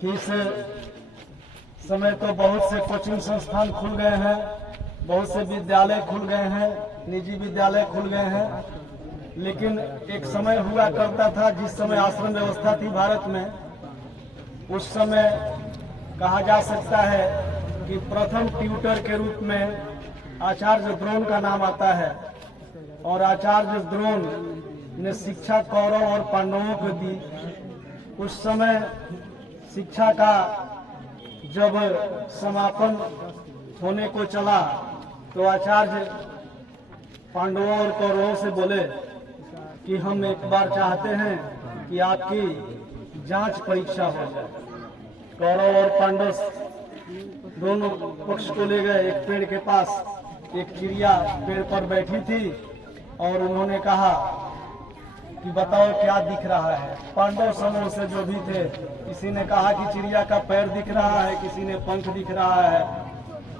कि इस समय तो बहुत से कोचिंग संस्थान खुल गए हैं, बहुत से विद्यालय खुल गए हैं, निजी विद्यालय खुल गए हैं, लेकिन एक समय हुआ करता था जिस समय आश्रम व्यवस्था थी भारत में, उस समय कहा जा सकता है कि प्रथम ट्यूटर के रूप में आचार्य द्रोण का नाम आता है और आचार्य द्रोण ने शिक्षा कौरव और पांडवों को दी। उस समय शिक्षा का जब समापन होने को चला तो आचार्य पांडवों और कौरवों से बोले कि हम एक बार चाहते हैं कि आपकी जांच परीक्षा हो जाए। कौरव और पांडव दोनों पक्ष को ले गए एक पेड़ के पास। एक चिड़िया पेड़ पर बैठी थी और उन्होंने कहा कि बताओ क्या दिख रहा है। पांडव समूह से जो भी थे, किसी ने कहा कि चिड़िया का पैर दिख रहा है, किसी ने पंख दिख रहा है,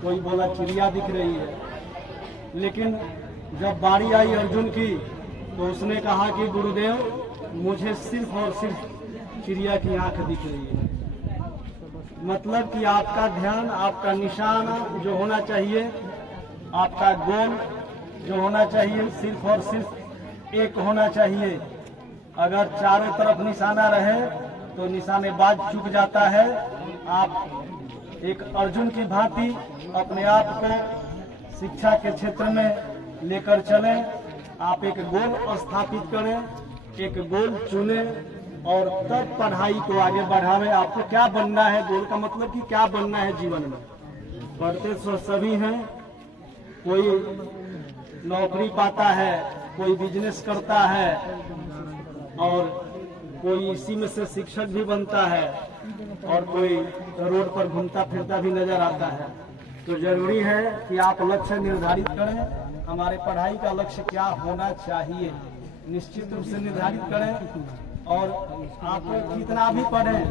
कोई बोला चिड़िया दिख रही है। लेकिन जब बारी आई अर्जुन की तो उसने कहा कि गुरुदेव मुझे सिर्फ और सिर्फ चिड़िया की आंख दिख रही है। मतलब कि आपका ध्यान, आपका निशाना जो होना चाहिए, आपका गोल जो होना चाहिए, सिर्फ और सिर्फ एक होना चाहिए। अगर चारों तरफ निशाना रहे तो निशानेबाज चूक जाता है। आप एक अर्जुन की भांति अपने आप को शिक्षा के क्षेत्र में लेकर चलें। आप एक गोल स्थापित करें, एक गोल चुनें और तब पढ़ाई को आगे बढ़ावें। आपको क्या बनना है, गोल का मतलब कि क्या बनना है जीवन में। पढ़ते तो सभी हैं, कोई नौकरी पाता है, कोई बिजनेस करता है और कोई इसी में से शिक्षक भी बनता है और कोई रोड पर घूमता फिरता भी नजर आता है। तो जरूरी है कि आप लक्ष्य निर्धारित करें। हमारे पढ़ाई का लक्ष्य क्या होना चाहिए, निश्चित रूप से निर्धारित करें। और आप कितना भी पढ़ें,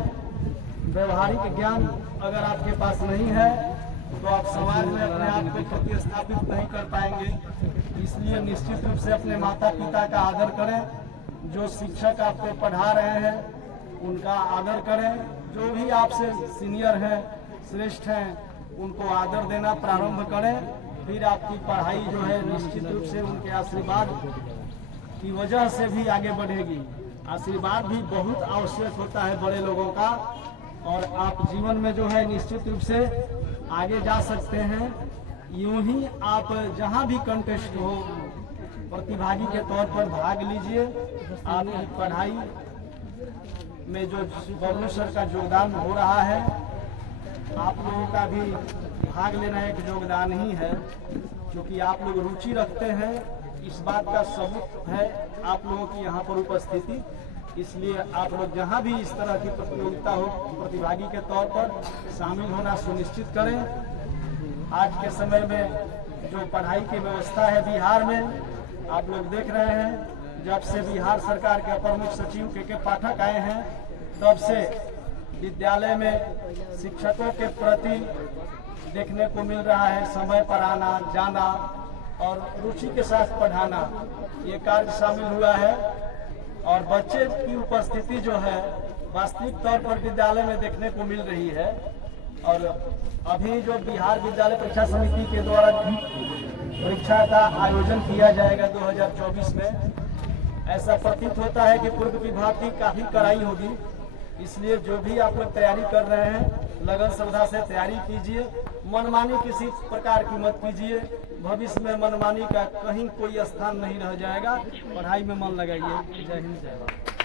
व्यवहारिक ज्ञान अगर आपके पास नहीं है तो आप समाज में अपने आप को प्रतिस्थापित नहीं कर पाएंगे। इसलिए निश्चित रूप से अपने माता पिता का आदर करें। जो शिक्षक आपको पढ़ा रहे हैं उनका आदर करें। जो भी आपसे सीनियर हैं, श्रेष्ठ हैं, उनको आदर देना प्रारंभ करें। फिर आपकी पढ़ाई जो है निश्चित रूप से उनके आशीर्वाद की वजह से भी आगे बढ़ेगी। आशीर्वाद भी बहुत आवश्यक होता है बड़े लोगों का, और आप जीवन में जो है निश्चित रूप से आगे जा सकते हैं। यूं ही आप जहां भी कंटेस्ट हो, प्रतिभागी के तौर पर भाग लीजिए। आपकी पढ़ाई में जो बबलू सर का योगदान हो रहा है, आप लोगों का भी भाग लेना एक योगदान ही है, क्योंकि आप लोग रुचि रखते हैं। इस बात का सबूत है आप लोगों की यहाँ पर उपस्थिति। इसलिए आप लोग जहाँ भी इस तरह की प्रतियोगिता हो, प्रतिभागी के तौर पर शामिल होना सुनिश्चित करें। आज के समय में जो पढ़ाई की व्यवस्था है बिहार में, आप लोग देख रहे हैं, जब से बिहार सरकार के अपर मुख्य सचिव के पाठक आए हैं, तब से विद्यालय में शिक्षकों के प्रति देखने को मिल रहा है समय पर आना जाना और रुचि के साथ पढ़ाना, ये कार्य शामिल हुआ है। और बच्चे की उपस्थिति जो है वास्तविक तौर पर विद्यालय में देखने को मिल रही है। और अभी जो बिहार विद्यालय परीक्षा समिति के द्वारा परीक्षा का आयोजन किया जाएगा 2024 में, ऐसा प्रतीत होता है कि पूर्व विभाग की काफी कड़ाई होगी। इसलिए जो भी आप लोग तैयारी कर रहे हैं, लगन श्रद्धा से तैयारी कीजिए। मनमानी किसी प्रकार की मत कीजिए। भविष्य में मनमानी का कहीं कोई स्थान नहीं रह जाएगा। पढ़ाई में मन लगाइए। जय हिंद, जय भारत।